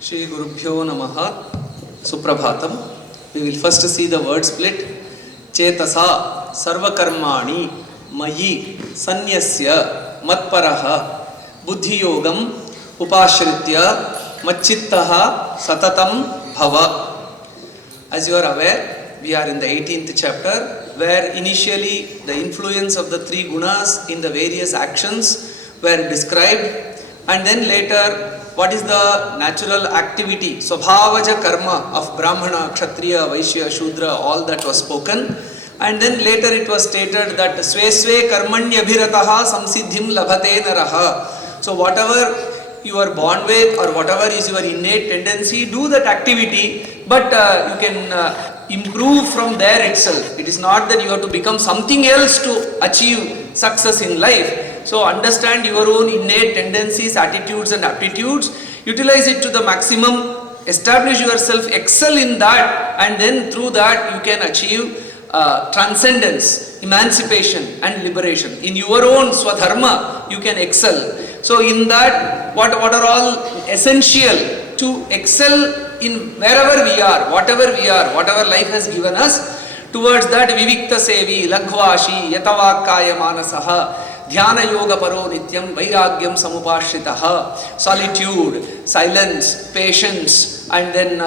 Shri Gurubhyo Namaha. Suprabhatam. We will first see the word split. Chetasa sarvakarmani mayi sanyasya matparaha buddhi yogam upashritya machittaha satatam bhava. As you are aware, we are in the 18th chapter, where initially the influence of the three gunas in the various actions were described, and then later what is the natural activity, Swabhavaja karma of Brahmana, Kshatriya, Vaishya, Shudra, all that was spoken. And then later it was stated that Sve Sve Karmanya Bhirataha Samsiddhim Labhate Naraha. So whatever you are born with or whatever is your innate tendency, do that activity, but you can improve from there itself. It is not that you have to become something else to achieve success in life. So understand your own innate tendencies, attitudes and aptitudes, utilize it to the maximum, establish yourself, excel in that, and then through that you can achieve transcendence, emancipation and liberation. In your own swadharma you can excel. So in that, what are all essential to excel in wherever we are, whatever life has given us, towards that vivikta sevi, laghvashi, yatavakaya manasaha, dhyana yoga paro nityam, vairagyam samupashritaha, solitude, silence, patience, and then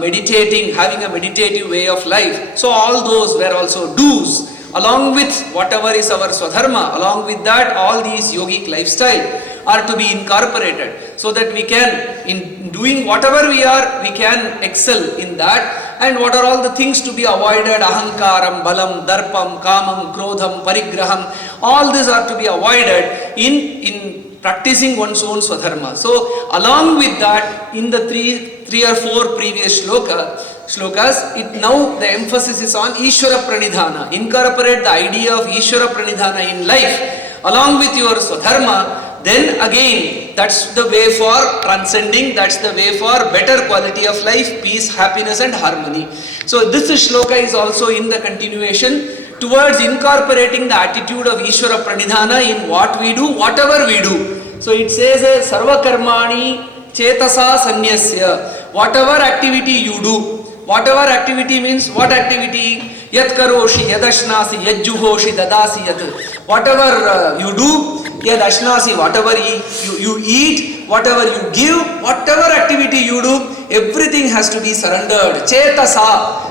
meditating, having a meditative way of life. So all those were also do's. Along with whatever is our swadharma, along with that all these yogic lifestyle are to be incorporated, so that we can, in doing whatever we are, we can excel in that. And what are all the things to be avoided? Ahankaram, balam, darpam, kamam, krodham, parigraham, all these are to be avoided in practicing one's own swadharma. So along with that, in the three or four previous shlokas, now the emphasis is on Ishvara Pranidhana. Incorporate the idea of Ishvara Pranidhana in life along with your swadharma. Then again, that's the way for transcending, that's the way for better quality of life, peace, happiness and harmony. So this shloka is also in the continuation towards incorporating the attitude of Ishvara Pranidhana in what we do, whatever we do. So it says, Sarva Karmani Chetasa Sanyasya. Whatever activity you do, whatever activity means what activity? Yat karoshi, yadashnasi, yajjuhoshi, dadasi yat. Whatever you do, yadashnasi, whatever you eat, whatever you give, whatever activity you do, everything has to be surrendered. Chetasa,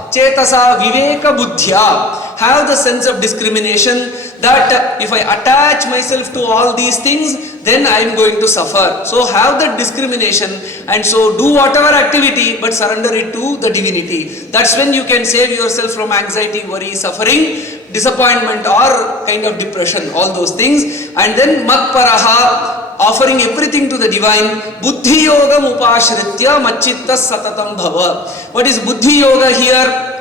viveka buddhya. Have the sense of discrimination that if I attach myself to all these things, then I am going to suffer. So have that discrimination, and so do whatever activity, but surrender it to the divinity. That's when you can save yourself from anxiety, worry, suffering, disappointment or kind of depression, all those things. And then matparaha, offering everything to the divine. Buddhi yogam upashritya machitta satatam bhava. What is buddhi yoga here?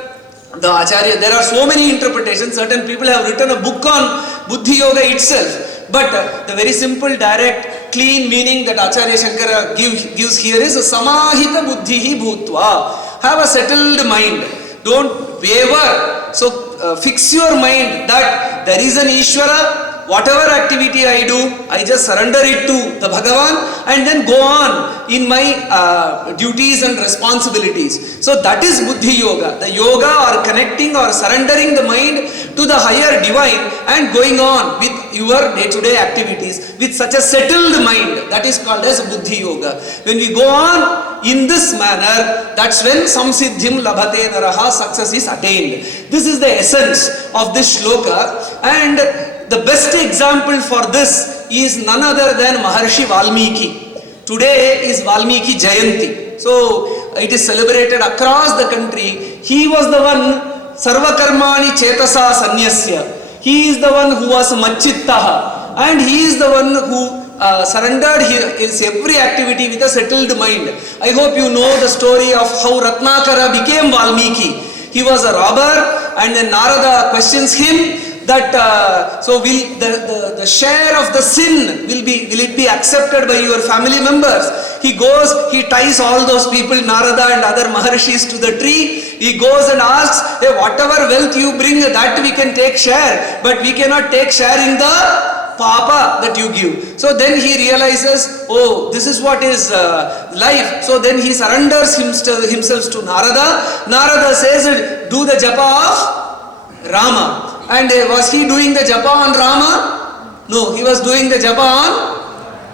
The Acharya, there are so many interpretations. Certain people have written a book on buddhi yoga itself. But the very simple, direct, clean meaning that Acharya Shankara gives here is samahita buddhihi bhutva. Have a settled mind. Don't waver. So fix your mind that there is an Ishvara. Whatever activity I do, I just surrender it to the Bhagavan and then go on in my duties and responsibilities. So that is Buddhi Yoga. The yoga or connecting or surrendering the mind to the higher divine and going on with your day-to-day activities with such a settled mind. That is called as Buddhi Yoga. When we go on in this manner, that's when Samsiddhim Labhate Naraha, success is attained. This is the essence of this shloka, and the best example for this is none other than Maharshi Valmiki. Today is Valmiki Jayanti. So it is celebrated across the country. He was the one, Sarva Karmani Chetasa Sanyasya. He is the one who was Machittaha, and he is the one who surrendered his every activity with a settled mind. I hope you know the story of how Ratnakara became Valmiki. He was a robber, and then Narada questions him that so will the share of the sin will it be accepted by your family members? He goes, he ties all those people, Narada and other Maharshis, to the tree. He goes and asks, hey, whatever wealth you bring, that we can take share, but we cannot take share in the papa that you give. So then he realizes, oh, this is what is life. So then he surrenders himself to Narada. Narada says, do the japa of Rama. And was he doing the japa on Rama? No, he was doing the japa on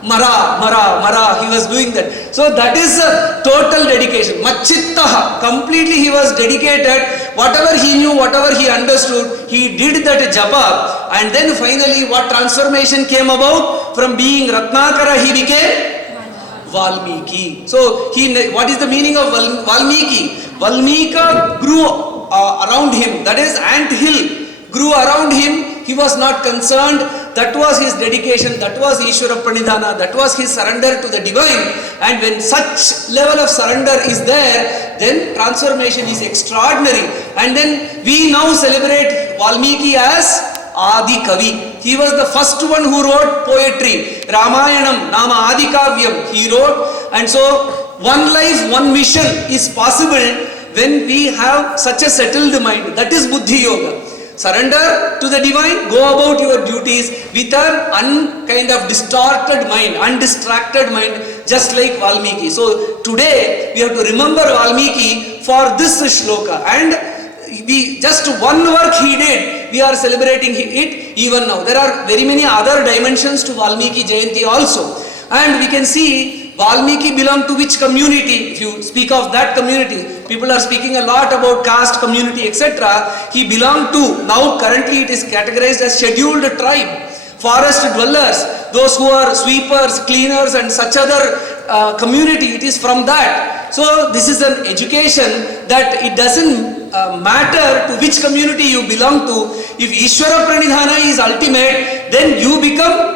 Mara. He was doing that. So that is a total dedication. Machittaha. Completely he was dedicated. Whatever he knew, whatever he understood, he did that japa. And then finally what transformation came about? From being Ratnakara, he became Valmiki. So what is the meaning of Valmiki? Valmika grew around him. That is ant hill grew around him. He was not concerned. That was his dedication. That was Ishvara Pranidhana. That was his surrender to the divine. And when such level of surrender is there, then transformation is extraordinary. And then we now celebrate Valmiki as Adi Kavi. He was the first one who wrote poetry. Ramayanam, Nama Adi Kavyam, he wrote. And so, one life, one mission is possible when we have such a settled mind. That is Buddhi Yoga. Surrender to the divine, go about your duties with an kind of distorted mind, undistracted mind, just like Valmiki. So today we have to remember Valmiki for this shloka, and we just one work he did, we are celebrating it even now. There are very many other dimensions to Valmiki Jayanti also, and we can see Valmiki belonged to which community? If you speak of that community, people are speaking a lot about caste, community, etc. He belonged to, now currently it is categorized as scheduled tribe, forest dwellers, those who are sweepers, cleaners and such other community, it is from that. So this is an education that it doesn't matter to which community you belong to. If Ishvara Pranidhana is ultimate, then you become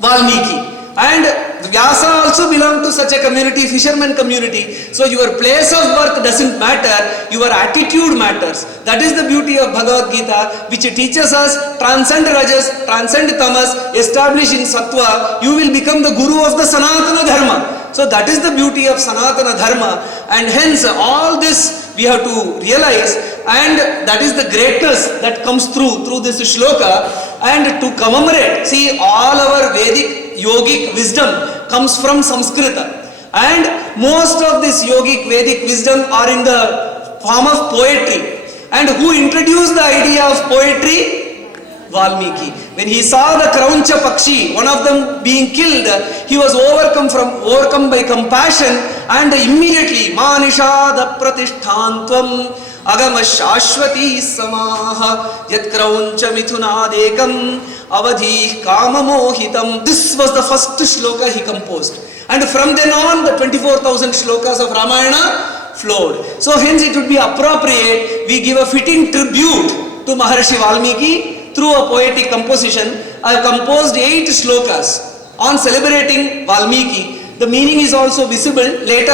Valmiki. And Vyasa also belonged to such a community, fisherman community. So your place of birth doesn't matter, your attitude matters. That is the beauty of Bhagavad Gita, which teaches us transcend Rajas, transcend Tamas, establish in Sattva. You will become the guru of the Sanatana Dharma. So that is the beauty of Sanatana Dharma, and hence all this we have to realize, and that is the greatness that comes through this shloka. And to commemorate, see, all our Vedic yogic wisdom comes from Sanskrita, and most of this yogic Vedic wisdom are in the form of poetry. And who introduced the idea of poetry? Valmiki. When he saw the Krauncha Pakshi, one of them being killed, he was overcome by compassion, and immediately Manishada Pratishthantvam Agama Shashwati Samaha Yat Krauncha Mithunadekam Avadhi Kamamohitam. This was the first shloka he composed, and from then on the 24,000 shlokas of Ramayana flowed. So hence it would be appropriate we give a fitting tribute to Maharshi Valmiki through a poetic composition. I have composed 8 shlokas on celebrating Valmiki. The meaning is also visible later.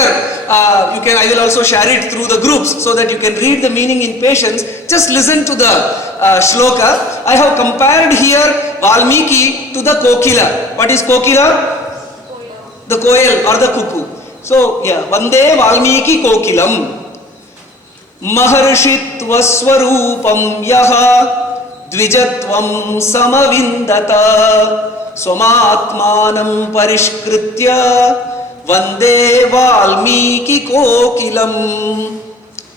I will also share it through the groups so that you can read the meaning in patience. Just listen to the shloka. I have compared here Valmiki to the kokila. What is kokila? The koel or the cuckoo. So yeah, Vande Valmiki kokilam Maharshitva swarupam yaha Dvijatvam samavindata Swamatmanam parishkritya Vande Valmiki kokilam.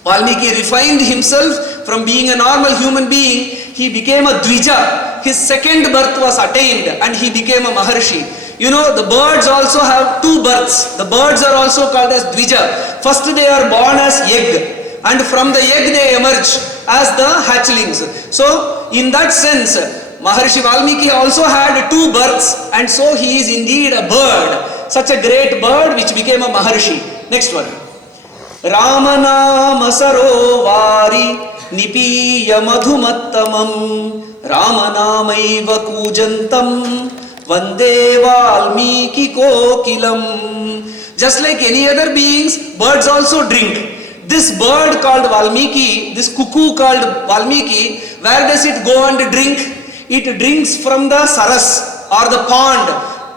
Valmiki refined himself from being a normal human being. He became a Dvija. His second birth was attained and he became a Maharshi. You know, the birds also have 2 births. The birds are also called as Dvija. First they are born as egg, and from the egg they emerge as the hatchlings. So in that sense, Maharshi Valmiki also had 2 births, and so he is indeed a bird, such a great bird which became a Maharshi. Next one. Ramanama sarovari nipiya madhumattamam Ramanamaiva kujantam Vande Valmiki kokilam. Just like any other beings, birds also drink. This bird called Valmiki, this cuckoo called Valmiki, where does it go and drink? It drinks from the saras or the pond.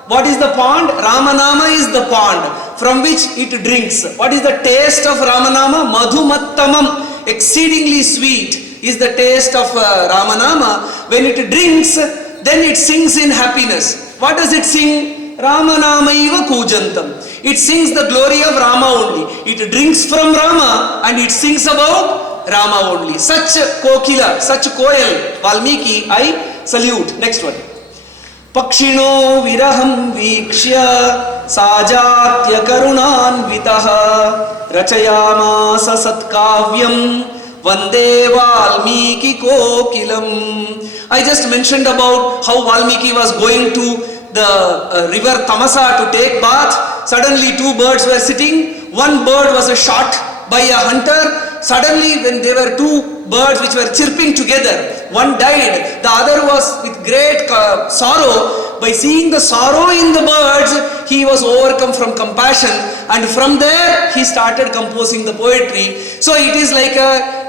What is the pond? Ramanama is the pond from which it drinks. What is the taste of Ramanama? Madhumattamam, exceedingly sweet is the taste of Ramanama. When it drinks, then it sings in happiness. What does it sing? Ramanamaiva Kujantam. It sings the glory of Rama only. It drinks from Rama and it sings about Rama only. Such kokila, such koel, Valmiki, I salute. Next one. Pakshino viraham vikshya sajatya karunanvitaha rachayamasa satkavyam vande Valmiki kokilam. I just mentioned about how Valmiki was going to the river Tamasa to take bath. Suddenly two birds were sitting. One bird was shot by a hunter. Suddenly when there were two birds which were chirping together, one died, the other was with great sorrow. By seeing the sorrow in the birds, he was overcome from compassion, and from there he started composing the poetry. So it is like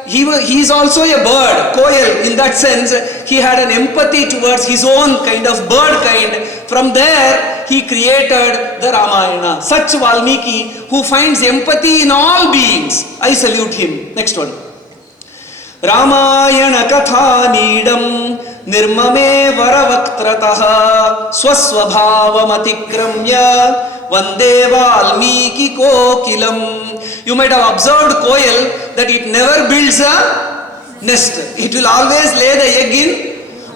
he is also a bird, koel. In that sense, he had an empathy towards his own kind of bird kind. From there, he created the Ramayana. Such Valmiki who finds empathy in all beings. I salute him. Next one. Ramayana katha needam nirmame varavaktrataha swasvabhavam atikramya vande Valmiki kokilam. You might have observed koel that it never builds a nest. It will always lay the egg in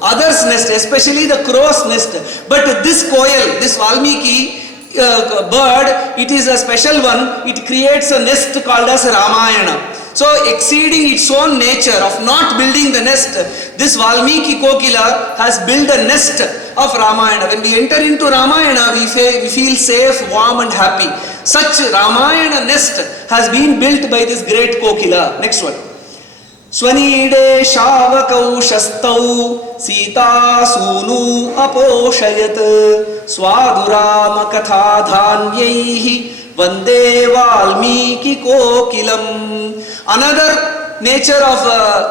others' nest, especially the crow's nest. But this koel, this Valmiki bird, it is a special one. It creates a nest called as Ramayana. So exceeding its own nature of not building the nest, this Valmiki Kokila has built a nest of Ramayana. When we enter into Ramayana, we feel safe, warm and happy. Such Ramayana nest has been built by this great Kokila. Next one. Swanide Shavakau Shastau Sita Sunu Aposhayat Swadurama Katha Dhanyaihi Vande Valmiki Kokilam. Another nature of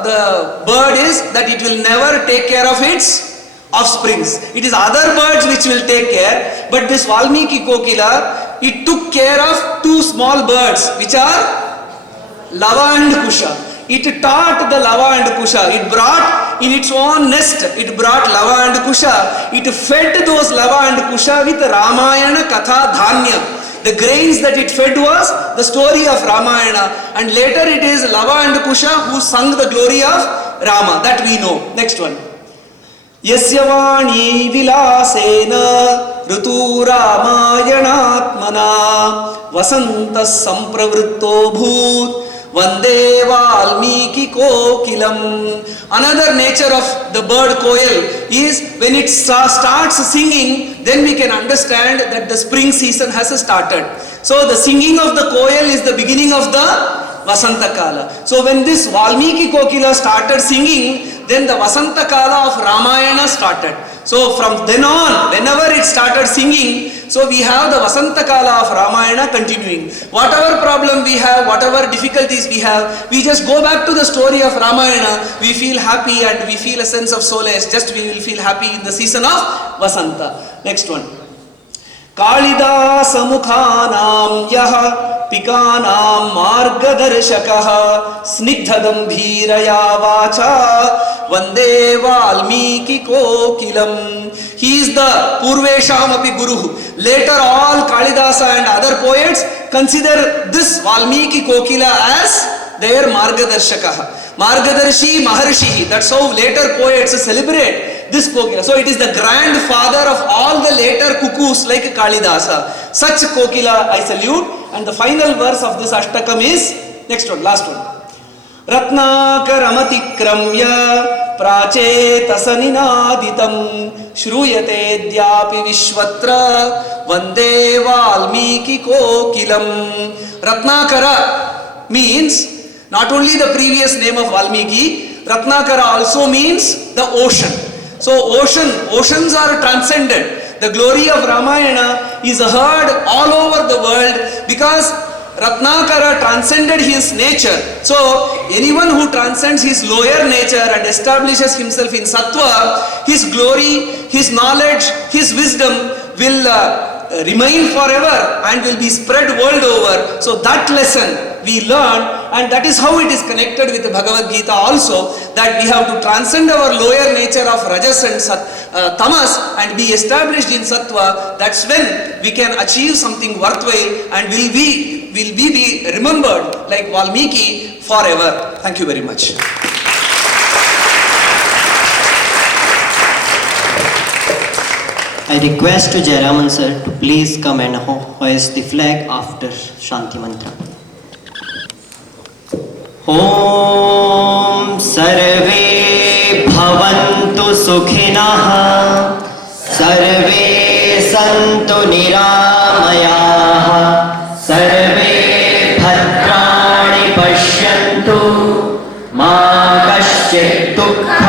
the bird is that it will never take care of its offsprings. It is other birds which will take care, but this Valmiki Kokila, it took care of two small birds which are Lava and Kusha. It taught the Lava and Kusha. It brought in its own nest, it brought Lava and Kusha. It fed those Lava and Kusha with Ramayana Katha Dhanya. The grains that it fed was the story of Ramayana, and later it is Lava and Kusha who sung the glory of Rama. That we know. Next one. Yasya Vani Vilasena Ritu Ramayanatmana Vasanta Sampravritto Bhut Vande Valmiki Kokilam. Another nature of the bird koel is when it starts singing, then we can understand that the spring season has started. So the singing of the koel is the beginning of the Vasanta Kala. So when this Valmiki Kokila started singing, then the Vasanta Kala of Ramayana started. So from then on, whenever it started singing, so we have the Vasanta Kala of Ramayana continuing. Whatever problem we have, whatever difficulties we have, we just go back to the story of Ramayana, we feel happy and we feel a sense of solace. Just we will feel happy in the season of Vasanta. Next one. Kalidasa mukhanam yaha pikanam margadarshakaha snigdhagambhiraya vacha vande Valmiki kokilam. He is the Purvesham api Guru. Later all Kalidasa and other poets consider this Valmiki Kokila as their Margadarshakaha. Margadarshi Maharshi. That's how later poets celebrate this Kokila. So it is the grandfather of all the later cuckoos like Kalidasa. Such Kokila I salute. And the final verse of this Ashtakam is, next one, last one. Ratnakaramatikkramya prachetasaninnaditam shruyate dyapi vishvatra vande Valmiki kokilam. Ratnakara means not only the previous name of Valmiki, Ratnakara also means the ocean. So oceans are transcended. The glory of Ramayana is heard all over the world because Ratnakara transcended his nature. So anyone who transcends his lower nature and establishes himself in Sattva, his glory, his knowledge, his wisdom will remain forever and will be spread world over. So that lesson we learn, and that is how it is connected with Bhagavad Gita also, that we have to transcend our lower nature of rajas and tamas and be established in sattva. That's when we can achieve something worthwhile, and will we be remembered like Valmiki forever. Thank you very much. I request to Jayaraman sir to please come and hoist the flag after Shanti Mantra. Om Sarve Bhavantu Sukhinah Sarve Santu Niramayah Sarve Bhadrani Pashyantu Ma Kaschit Dukha